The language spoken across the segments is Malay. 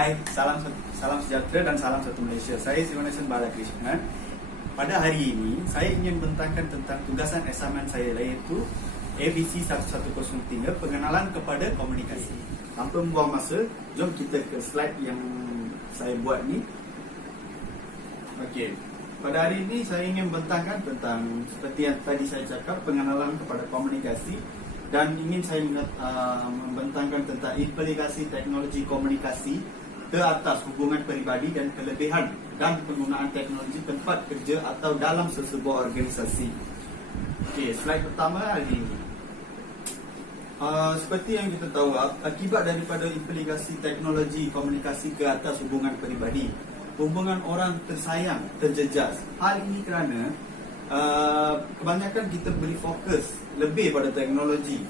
Hai, salam sejahtera dan salam satu Malaysia. Saya Siwanasan Balakrishnan. Pada hari ini, saya ingin membentangkan tentang tugasan assignment saya, iaitu ABC 1103, pengenalan kepada komunikasi. Tanpa membuang masa, jom kita ke slide yang saya buat ni. Okey, pada hari ini saya ingin membentangkan tentang seperti yang tadi saya cakap, pengenalan kepada komunikasi. Dan ingin saya membentangkan tentang implikasi teknologi komunikasi ke atas hubungan peribadi dan kelebihan dan penggunaan teknologi tempat kerja atau dalam sesebuah organisasi. Okey, slide pertama hari ini. Seperti yang kita tahu, akibat daripada implikasi teknologi komunikasi ke atas hubungan peribadi, hubungan orang tersayang terjejas. Hal ini kerana kebanyakan kita beri fokus lebih pada teknologi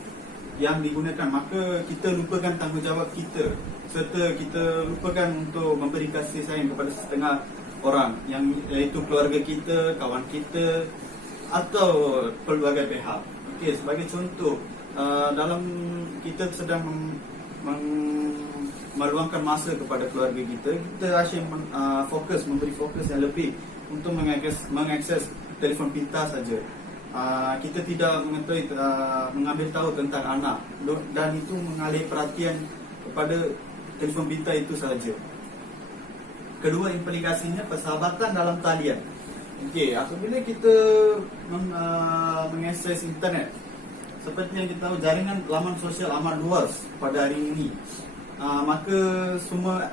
yang digunakan, maka kita lupakan tanggungjawab kita serta kita lupakan untuk memberi kasih sayang kepada setengah orang, yang iaitu keluarga kita, kawan kita atau pelbagai pihak. Okey, sebagai contoh, dalam kita sedang meluangkan masa kepada keluarga kita, kita asyik memberi fokus yang lebih untuk mengakses telefon pintar saja. Kita tidak mengetahui, mengambil tahu tentang anak, dan itu mengalih perhatian kepada telefon pintar itu sahaja. Kedua, implikasinya persahabatan dalam talian. Okey, apabila kita mengakses internet, seperti yang kita tahu, jaringan laman sosial amat luas pada hari ini, maka semua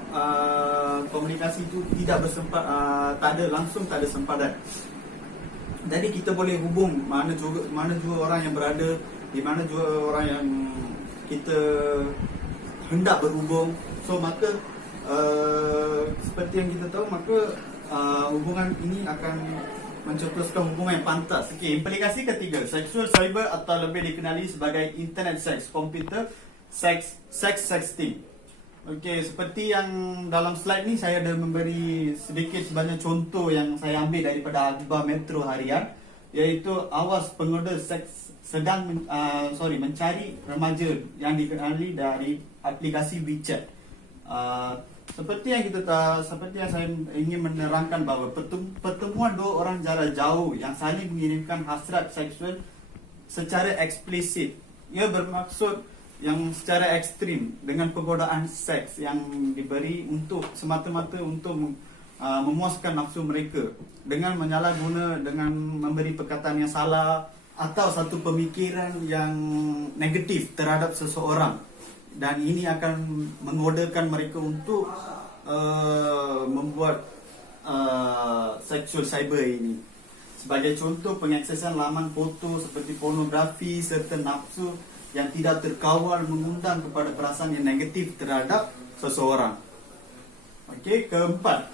komunikasi itu tidak bersempat, tak ada sempadan. Jadi kita boleh hubung mana juga orang yang berada, di mana juga orang yang kita hendak berhubung. So maka seperti yang kita tahu, maka hubungan ini akan mencetuskan hubungan yang pantas. Okey, implikasi ketiga, sexual cyber atau lebih dikenali sebagai internet sex, computer sex, sexting. Okey, seperti yang dalam slide ni saya ada memberi sedikit sebanyak contoh yang saya ambil daripada akhbar Metro Harian, iaitu awas pengoda seks sedang mencari remaja yang dikenali dari aplikasi WeChat. Seperti yang saya ingin menerangkan bahawa pertemuan dua orang jarak jauh yang saling mengirimkan hasrat seksual secara eksplisit, ia bermaksud yang secara ekstrim dengan pergodaan seks yang diberi untuk semata-mata untuk memuaskan nafsu mereka dengan menyalahguna, dengan memberi perkataan yang salah atau satu pemikiran yang negatif terhadap seseorang, dan ini akan menggodakan mereka untuk membuat sexual cyber ini. Sebagai contoh, pengaksesan laman foto seperti pornografi serta nafsu yang tidak terkawal mengundang kepada perasaan yang negatif terhadap seseorang. Okey, keempat,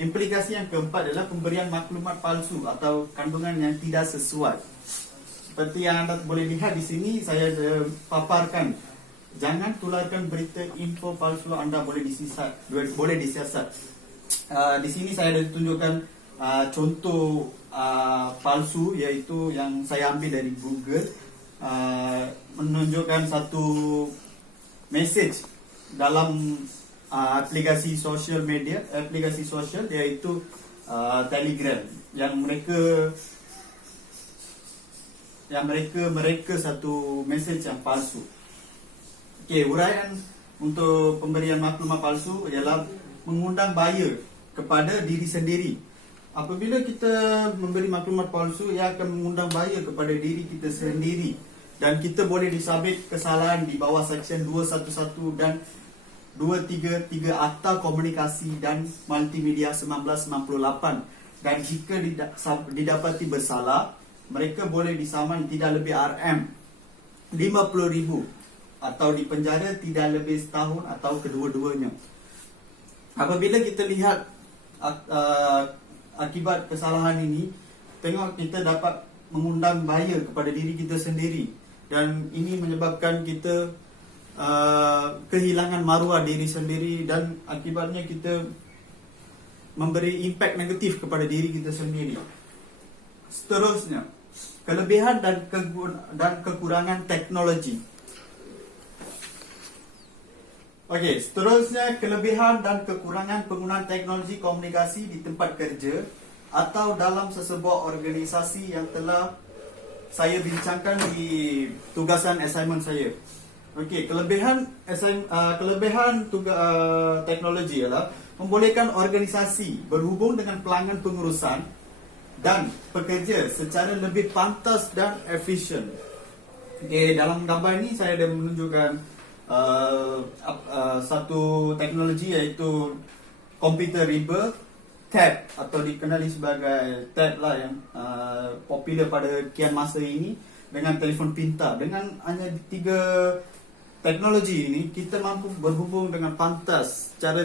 implikasi yang keempat adalah pemberian maklumat palsu atau kandungan yang tidak sesuai. Seperti yang anda boleh lihat di sini, saya paparkan, jangan tularkan berita info palsu anda boleh disiasat. Di sini saya ada tunjukkan contoh palsu, iaitu yang saya ambil dari Google. Menunjukkan satu message dalam aplikasi sosial media, aplikasi sosial, iaitu Telegram, yang mereka satu message yang palsu. Okey, uraian untuk pemberian maklumat palsu ialah mengundang bahaya kepada diri sendiri. Apabila kita memberi maklumat palsu, ia akan mengundang bahaya kepada diri kita sendiri, dan kita boleh disabit kesalahan di bawah Seksyen 211 dan 233 Akta Komunikasi dan Multimedia 1998. Dan jika didapati bersalah, mereka boleh disaman tidak lebih RM50,000 atau dipenjara tidak lebih setahun atau kedua-duanya. Apabila kita lihat akibat kesalahan ini, tengok kita dapat mengundang bahaya kepada diri kita sendiri, dan ini menyebabkan kita kehilangan maruah diri sendiri, dan akibatnya kita memberi impak negatif kepada diri kita sendiri. Seterusnya, kelebihan dan kekurangan teknologi. Okey, seterusnya kelebihan dan kekurangan penggunaan teknologi komunikasi di tempat kerja atau dalam sesebuah organisasi yang telah saya bincangkan di tugasan assignment saya. Okey, kelebihan teknologi ialah membolehkan organisasi berhubung dengan pelanggan pengurusan dan pekerja secara lebih pantas dan efisien. Okey, dalam gambar ini saya ada menunjukkan satu teknologi iaitu computer reader tab atau dikenali sebagai tab lah yang popular pada kian masa ini dengan telefon pintar. Dengan hanya 3 teknologi ini kita mampu berhubung dengan pantas secara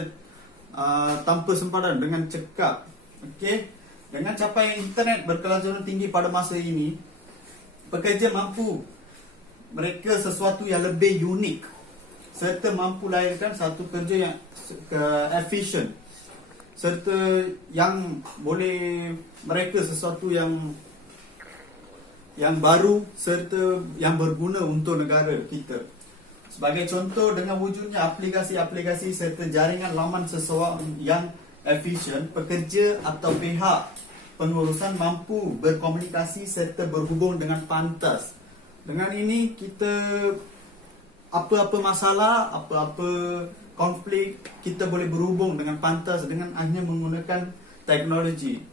tanpa sempadan dengan cekap. Okey, dengan capaian internet berkelanjutan tinggi pada masa ini, pekerja mampu mereka sesuatu yang lebih unik serta mampu lahirkan satu kerja yang efisien serta yang boleh mereka sesuatu yang baru serta yang berguna untuk negara kita. Sebagai contoh, dengan wujudnya aplikasi-aplikasi serta jaringan laman sesuatu yang efisien, pekerja atau pihak pengurusan mampu berkomunikasi serta berhubung dengan pantas. Dengan ini kita apa-apa masalah, apa-apa konflik, kita boleh berhubung dengan pantas dengan hanya menggunakan teknologi.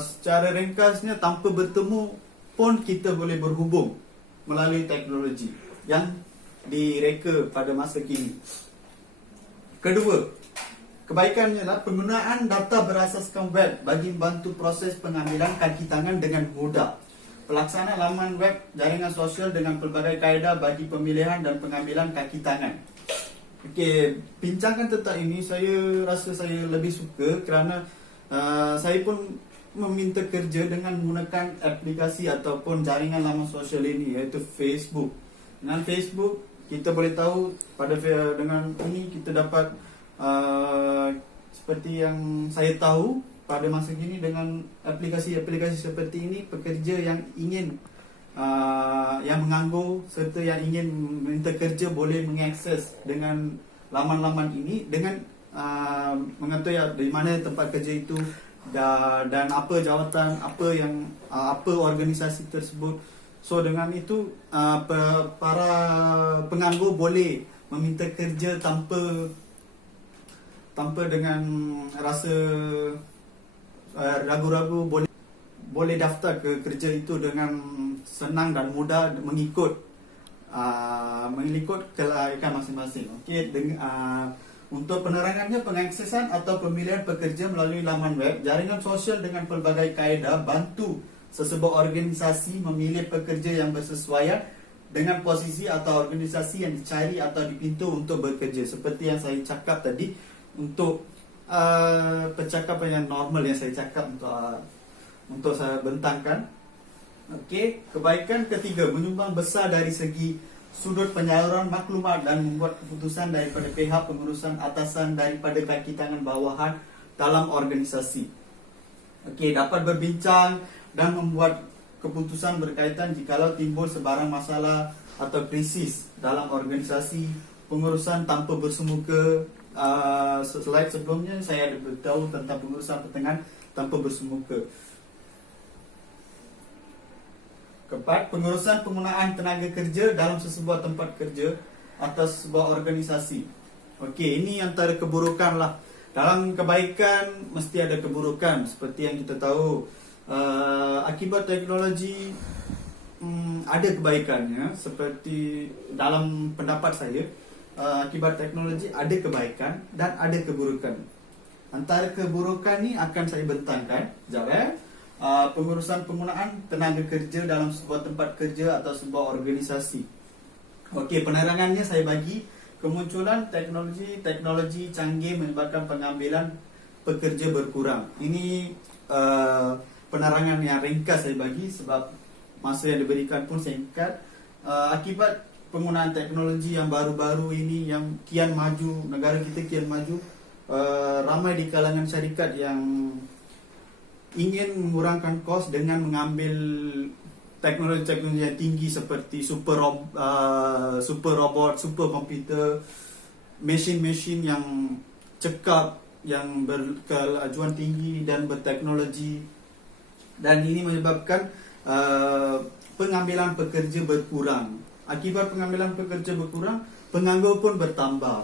Secara ringkasnya, tanpa bertemu pun kita boleh berhubung melalui teknologi yang direka pada masa kini. Kedua, kebaikannya adalah penggunaan data berasaskan web bagi membantu proses pengambilan kaki tangan dengan mudah. Pelaksanaan laman web jaringan sosial dengan pelbagai kaedah bagi pemilihan dan pengambilan kaki tangan. Okey, bincangkan tentang ini saya rasa saya lebih suka kerana saya pun meminta kerja dengan menggunakan aplikasi ataupun jaringan laman sosial ini iaitu Facebook. Dengan Facebook kita boleh tahu dengan ini kita dapat seperti yang saya tahu pada masa kini dengan aplikasi-aplikasi seperti ini, pekerja yang ingin yang menganggur serta yang ingin minta kerja boleh mengakses dengan laman-laman ini dengan mengetahui di mana tempat kerja itu dan apa jawatan, apa organisasi tersebut. So dengan itu para penganggur boleh meminta kerja tanpa dengan rasa ragu-ragu, boleh daftar ke kerja itu dengan senang dan mudah mengikut kelaikan masing-masing. Okey, untuk penerangannya, pengaksesan atau pemilihan pekerja melalui laman web, jaringan sosial dengan pelbagai kaedah bantu sesebuah organisasi memilih pekerja yang bersesuaian dengan posisi atau organisasi yang dicari atau dipinta untuk bekerja. Seperti yang saya cakap tadi, untuk percakapan yang normal yang saya cakap untuk saya bentangkan. Okey, kebaikan ketiga, menyumbang besar dari segi sudut penyaluran maklumat dan membuat keputusan daripada pihak pengurusan atasan daripada kaki tangan bawahan dalam organisasi. Okey, dapat berbincang dan membuat keputusan berkaitan jikalau timbul sebarang masalah atau krisis dalam organisasi pengurusan tanpa bersemuka. Slide sebelumnya saya ada beritahu tentang pengurusan pertengahan tanpa bersemuka. Keempat, pengurusan penggunaan tenaga kerja dalam sesebuah tempat kerja atau sebuah organisasi. Okey, ini antara keburukan lah. Dalam kebaikan mesti ada keburukan. Seperti yang kita tahu, akibat teknologi ada kebaikannya. Seperti dalam pendapat saya, akibat teknologi ada kebaikan dan ada keburukan. Antara keburukan ni akan saya bentangkan sekejap. Pengurusan penggunaan tenaga kerja dalam sebuah tempat kerja atau sebuah organisasi. Okey, penerangannya saya bagi kemunculan teknologi canggih menyebabkan pengambilan pekerja berkurang. Ini penerangan yang ringkas saya bagi sebab masa yang diberikan pun singkat. Akibat penggunaan teknologi yang baru-baru ini yang kian maju, negara kita kian maju, ramai di kalangan syarikat yang ingin mengurangkan kos dengan mengambil teknologi yang tinggi seperti super robot, super komputer mesin-mesin yang cekap, yang berkelajuan tinggi dan berteknologi, dan ini menyebabkan pengambilan pekerja berkurang. Akibat pengambilan pekerja berkurang, penganggur pun bertambah.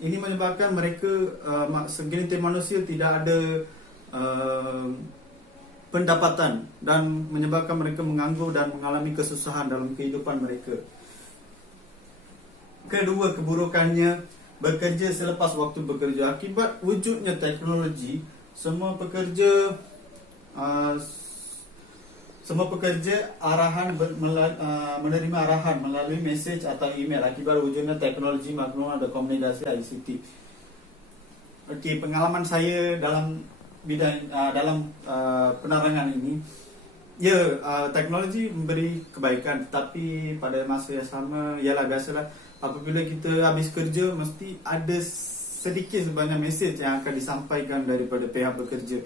Ini menyebabkan mereka segelintir manusia tidak ada pendapatan dan menyebabkan mereka menganggur dan mengalami kesusahan dalam kehidupan mereka. Kedua keburukannya, bekerja selepas waktu bekerja. Akibat wujudnya teknologi, semua pekerja menerima arahan melalui mesej atau email akibat wujudnya teknologi maklumat dan komunikasi ICT. Okey, pengalaman saya dalam bidang penerangan ini, teknologi memberi kebaikan, tetapi pada masa yang sama, ialah biasalah apabila kita habis kerja mesti ada sedikit sebanyak mesej yang akan disampaikan daripada pihak pekerja,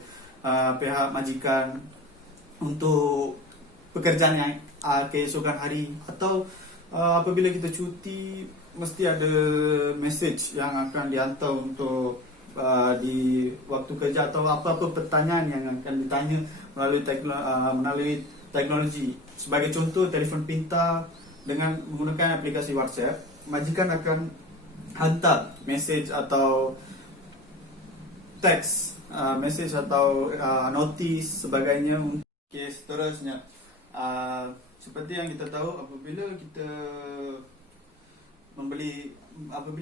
pihak majikan untuk pekerjaan yang keesokan hari, atau apabila kita cuti mesti ada mesej yang akan dihantar untuk di waktu kerja, atau apa-apa pertanyaan yang akan ditanya melalui teknologi. Sebagai contoh, telefon pintar dengan menggunakan aplikasi WhatsApp, majikan akan hantar mesej atau teks, mesej atau notis sebagainya. Okay, seterusnya, seperti yang kita tahu, apabila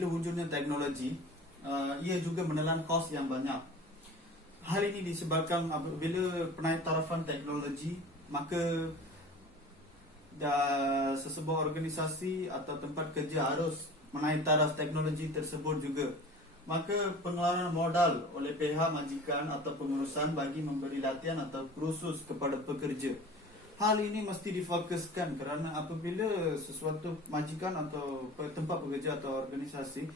wujudnya teknologi, ia juga menelan kos yang banyak. Hal ini disebabkan apabila penaik tarafan teknologi, maka sesebuah organisasi atau tempat kerja harus menaik taraf teknologi tersebut juga. Maka pengeluaran modal oleh pihak majikan atau pengurusan bagi memberi latihan atau kursus kepada pekerja. Hal ini mesti difokuskan kerana apabila sesuatu majikan atau tempat pekerja atau organisasi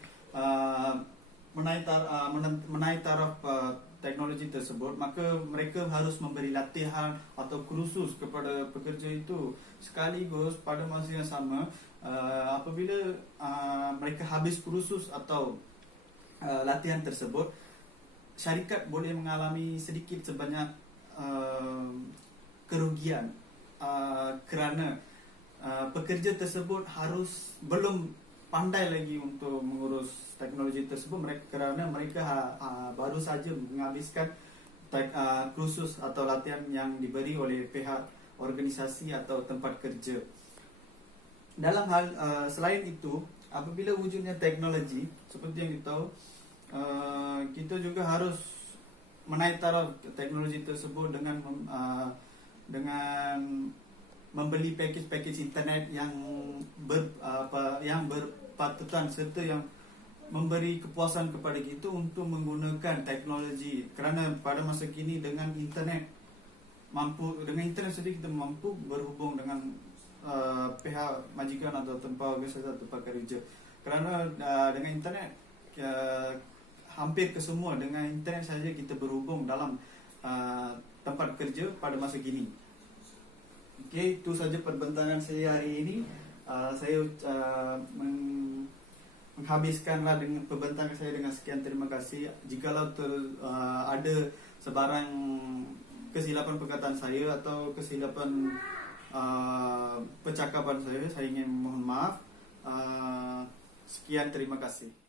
menaik taraf teknologi tersebut, maka mereka harus memberi latihan atau kursus kepada pekerja itu. Sekaligus pada masa yang sama, apabila mereka habis kursus atau latihan tersebut, syarikat boleh mengalami sedikit sebanyak kerugian kerana pekerja tersebut belum pandai lagi untuk mengurus teknologi tersebut, kerana mereka baru saja menghabiskan kursus atau latihan yang diberi oleh pihak organisasi atau tempat kerja. Dalam hal selain itu, apabila wujudnya teknologi, seperti yang kita tahu, kita juga harus menaik taraf teknologi tersebut dengan membeli package internet yang berpatutan serta yang memberi kepuasan kepada kita untuk menggunakan teknologi. Kerana pada masa kini dengan internet saja kita mampu berhubung dengan pihak majikan atau tempat organisasi atau tempat kerja. Kerana dengan internet, hampir kesemua dengan internet saja kita berhubung dalam tempat kerja pada masa kini. Okey, itu saja perbincangan saya hari ini. Saya menghabiskanlah dengan perbincangan saya dengan sekian terima kasih. Jikalau ada sebarang kesilapan perkataan saya atau kesilapan percakapan saya ingin mohon maaf. Sekian, terima kasih.